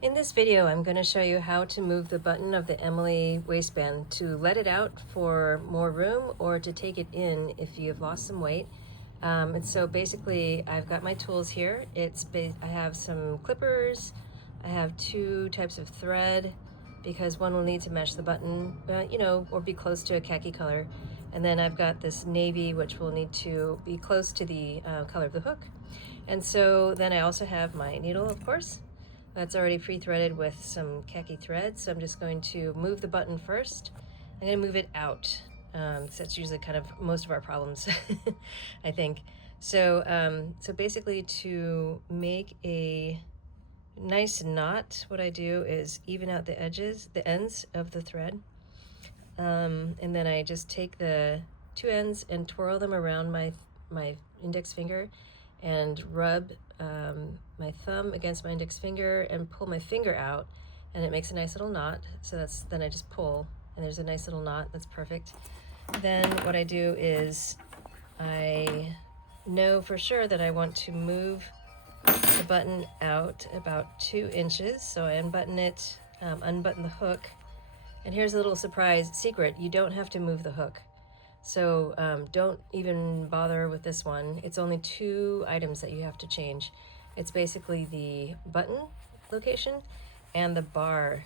In this video, I'm going to show you how to move the button of the Emily waistband to let it out for more room or to take it in if you've lost some weight. And so basically, I've got my tools here. I have some clippers, I have two types of thread because one will need to match the button, or be close to a khaki color. And then I've got this navy, which will need to be close to the color of the hook. And so then I also have my needle, of course. That's already pre-threaded with some khaki thread, so I'm just going to move the button first. I'm going to move it out, because that's usually kind of most of our problems, I think. So basically, to make a nice knot, what I do is even out the ends of the thread, and then I just take the two ends and twirl them around my index finger and rub my thumb against my index finger and pull my finger out, and it makes a nice little knot. So then I just pull and there's a nice little knot. That's perfect. Then what I do is I know for sure that I want to move the button out about 2 inches. So I unbutton it, unbutton the hook, and here's a little surprise secret: you don't have to move the hook. So don't even bother with this one. It's only 2 items that you have to change. It's basically the button location and the bar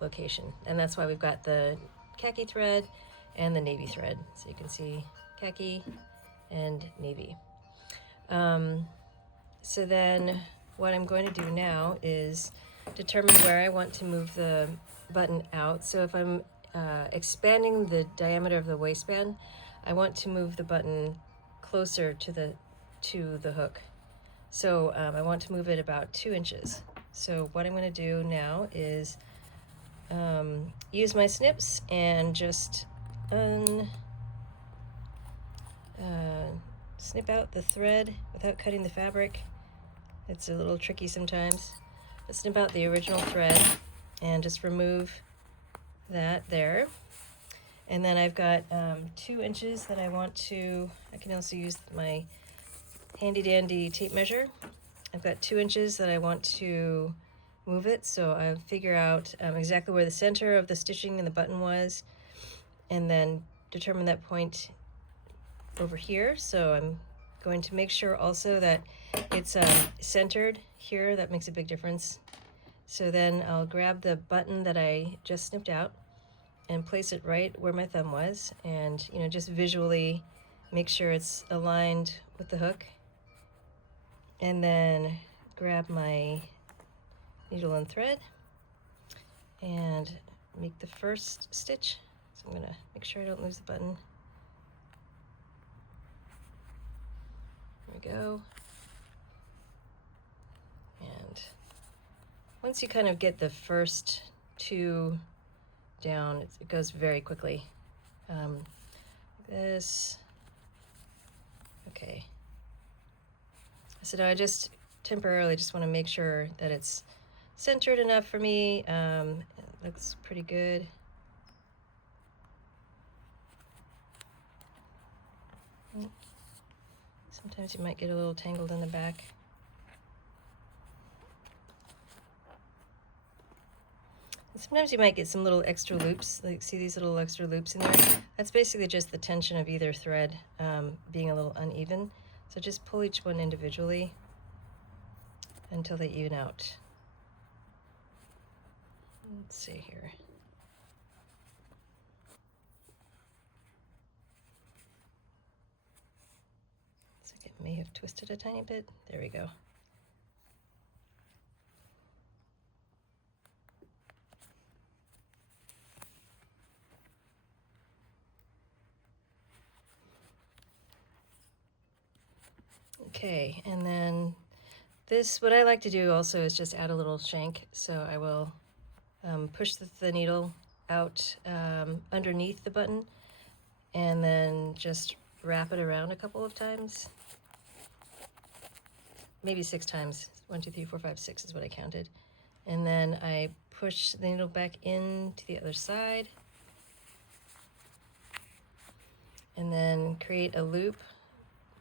location. And that's why we've got the khaki thread and the navy thread. So you can see khaki and navy. So then what I'm going to do now is determine where I want to move the button out. So if I'm expanding the diameter of the waistband, I want to move the button closer to the hook. So I want to move it about 2 inches. So what I'm going to do now is use my snips and just snip out the thread without cutting the fabric. It's a little tricky sometimes. But snip out the original thread and just remove that there. And then I've got 2 inches that I can also use my handy dandy tape measure. I've got 2 inches that I want to move it, so I figure out exactly where the center of the stitching in the button was, and then determine that point over here. So I'm going to make sure also that it's centered here. That makes a big difference. So then I'll grab the button that I just snipped out and place it right where my thumb was, and just visually make sure it's aligned with the hook, and then grab my needle and thread and make the first stitch. So I'm going to make sure I don't lose the button. There we go. And once you kind of get the first 2 down, it goes very quickly. This. Okay. So now I just temporarily just want to make sure that it's centered enough for me. It looks pretty good. Sometimes you might get a little tangled in the back. Sometimes you might get some little extra loops, like see these little extra loops in there? That's basically just the tension of either thread being a little uneven. So just pull each one individually until they even out. Let's see here. Looks like it may have twisted a tiny bit. There we go. Okay, and then what I like to do also is just add a little shank. So I will push the needle out underneath the button and then just wrap it around a couple of times. Maybe 6 times. 1, 2, 3, 4, 5, 6 is what I counted. And then I push the needle back into the other side. And then create a loop.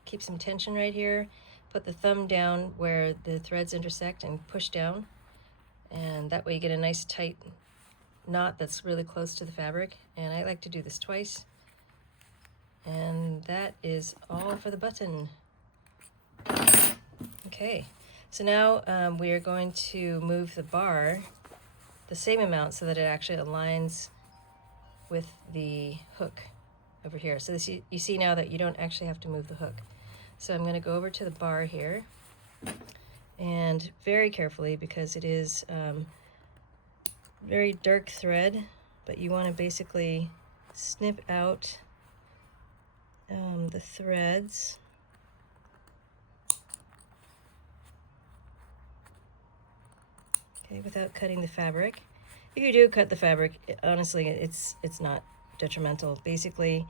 Keep some tension right here. Put the thumb down where the threads intersect and push down. and that way you get a nice tight knot that's really close to the fabric. And I like to do this twice. And that is all for the button. Okay, so now we are going to move the bar the same amount so that it actually aligns with the hook over here. So this, you see now that you don't actually have to move the hook. So I'm going to go over to the bar here, and very carefully, because it is very dark thread, but you want to basically snip out the threads. Okay, without cutting the fabric. If you do cut the fabric, honestly, it's not detrimental. Basically,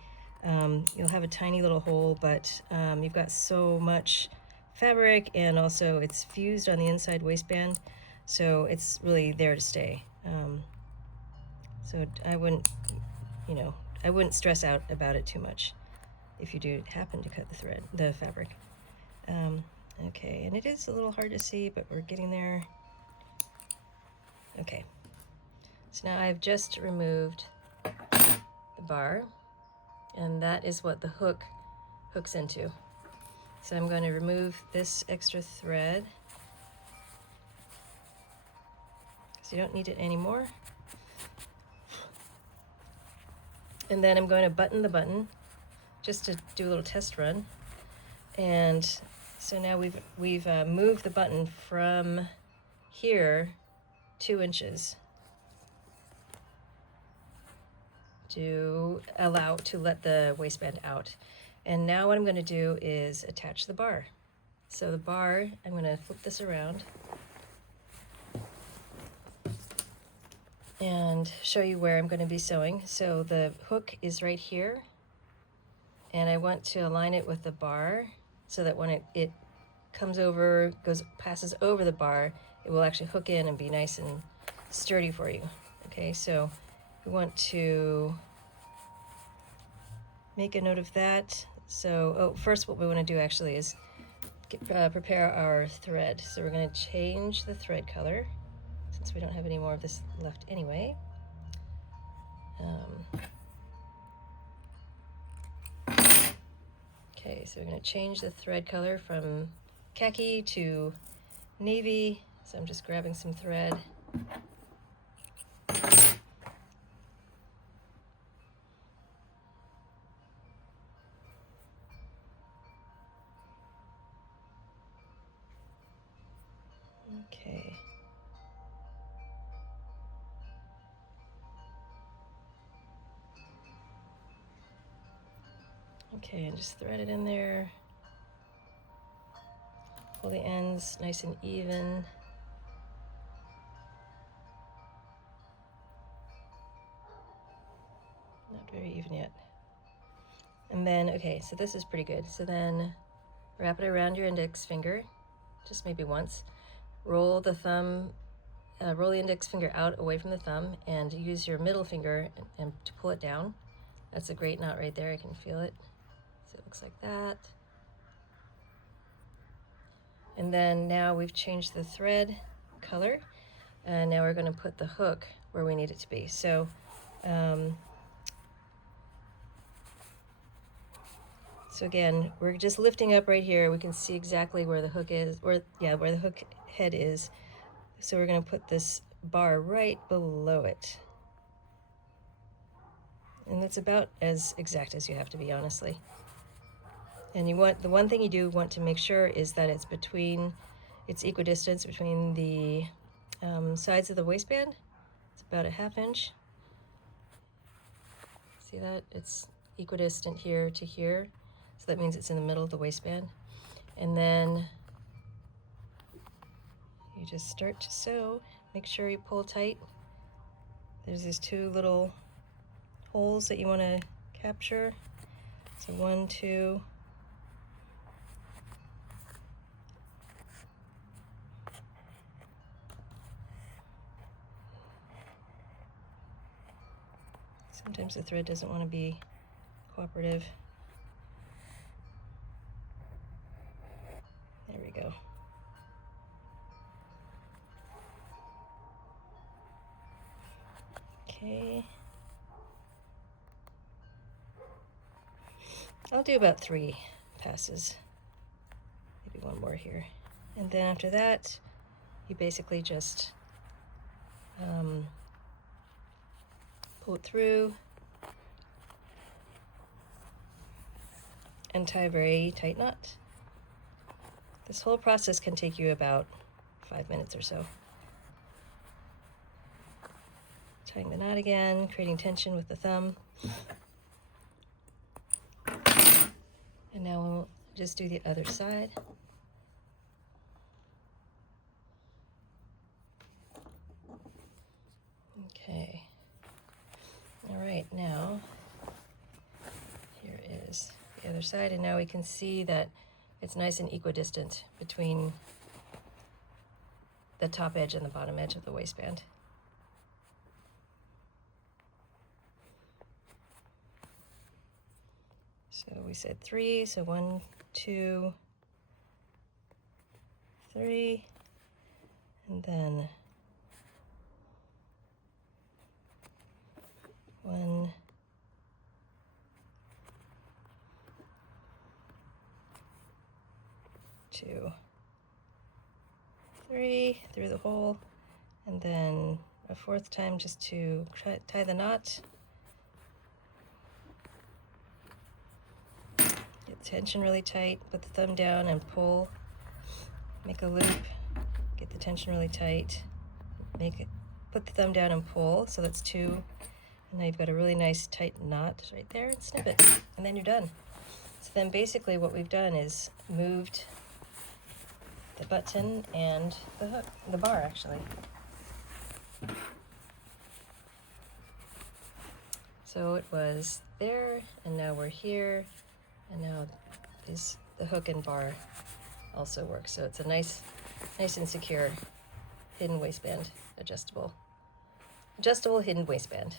you'll have a tiny little hole, but you've got so much fabric, and also it's fused on the inside waistband, so it's really there to stay. So I wouldn't, I wouldn't stress out about it too much if you do happen to cut the fabric. Okay, and it is a little hard to see, but we're getting there. Okay, so now I've just removed the bar, and that is what the hook hooks into. So I'm going to remove this extra thread, so you don't need it anymore. And then I'm going to button the button just to do a little test run. And so now we've moved the button from here 2 inches to let the waistband out. And now what I'm going to do is attach the bar. So the bar, I'm going to flip this around and show you where I'm going to be sewing. So the hook is right here, and I want to align it with the bar so that when it comes over, passes over the bar, it will actually hook in and be nice and sturdy for you. Okay, so we want to make a note of that. So, first what we want to do actually is prepare our thread. So we're going to change the thread color, since we don't have any more of this left anyway. Okay, so we're going to change the thread color from khaki to navy. So I'm just grabbing some thread. Okay. Okay, and just thread it in there. Pull the ends nice and even. Not very even yet. And then, okay, so this is pretty good. So then wrap it around your index finger, just maybe once. Roll the index finger out away from the thumb, and use your middle finger and to pull it down. That's a great knot right there, I can feel it. So it looks like that. And then now we've changed the thread color, and now we're going to put the hook where we need it to be. So so again, we're just lifting up right here. We can see exactly where the hook is, where the hook head is. So we're going to put this bar right below it. And it's about as exact as you have to be, honestly. And the one thing you do want to make sure is that it's equidistant between the sides of the waistband. It's about a 1/2 inch. See that? It's equidistant here to here. So that means it's in the middle of the waistband. And then you just start to sew. Make sure you pull tight. There's these 2 little holes that you want to capture. So 1, 2. Sometimes the thread doesn't want to be cooperative. There we go. Okay. I'll do about 3 passes, maybe one more here. And then after that, you basically just pull it through and tie a very tight knot. This whole process can take you about 5 minutes or so. Tying the knot again, creating tension with the thumb. And now we'll just do the other side. Okay. All right, now here is the other side, and now we can see that it's nice and equidistant between the top edge and the bottom edge of the waistband. So we said 3, so 1, 2, 3, and then 1, 2, 3 through the hole, and then a 4th time just to tie the knot. Get the tension really tight, put the thumb down and pull. Make a loop, get the tension really tight. Put the thumb down and pull, so that's 2. And now you've got a really nice tight knot right there, and snip it, and then you're done. So then basically what we've done is moved the button and the hook, the bar actually. So it was there, and now we're here, and now the hook and bar also works. So it's a nice and secure hidden waistband, adjustable hidden waistband.